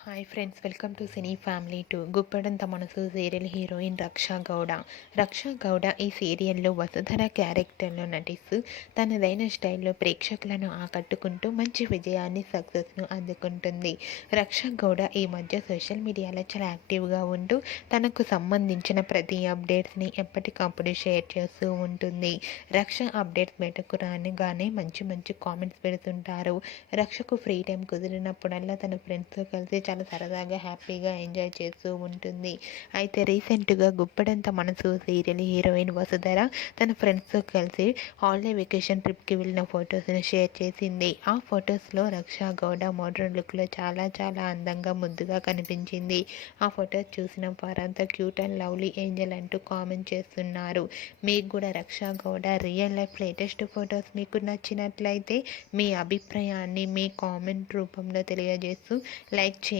Hi friends welcome to cine family to Guppedantha Manasu serial heroine Raksha Gowda. Raksha Gowda ఈ సీరియల్లో వసుధర క్యారెక్టర్లో నటిస్తూ తనదైన స్టైల్లో ప్రేక్షకులను ఆకట్టుకుంటూ మంచి విజయాన్ని సక్సెస్ను అందుకుంటుంది. రక్షా గౌడ ఈ మధ్య సోషల్ మీడియాలో చాలా యాక్టివ్గా ఉంటూ తనకు సంబంధించిన ప్రతి అప్డేట్స్ని ఎప్పటికప్పుడు షేర్ చేస్తూ ఉంటుంది. రక్ష అప్డేట్స్ బయటకు రానిగానే మంచి మంచి కామెంట్స్ పెడుతుంటారు. రక్షకు ఫ్రీ టైం కుదిరినప్పుడల్లా తన ఫ్రెండ్స్తో కలిసి చాలా సరదాగా హ్యాపీగా ఎంజాయ్ చేస్తూ ఉంటుంది. అయితే రీసెంట్గా గుప్పడంత మనసు సీరియల్ హీరోయిన్ వసుధర తన ఫ్రెండ్స్తో కలిసి హాలిడే వెకేషన్ ట్రిప్కి వెళ్ళిన ఫొటోస్ని షేర్ చేసింది. ఆ ఫొటోస్లో రక్షా గౌడ మోడర్న్ లుక్లో చాలా చాలా అందంగా ముద్దుగా కనిపించింది. ఆ ఫొటోస్ చూసిన వారంతా క్యూట్ అండ్ లవ్లీ ఏంజల్ అంటూ కామెంట్ చేస్తున్నారు. మీకు కూడా Raksha Gowda real life latest photos మీకు నచ్చినట్లయితే మీ అభిప్రాయాన్ని మీ కామెంట్ రూపంలో తెలియజేస్తూ లైక్ చేయండి.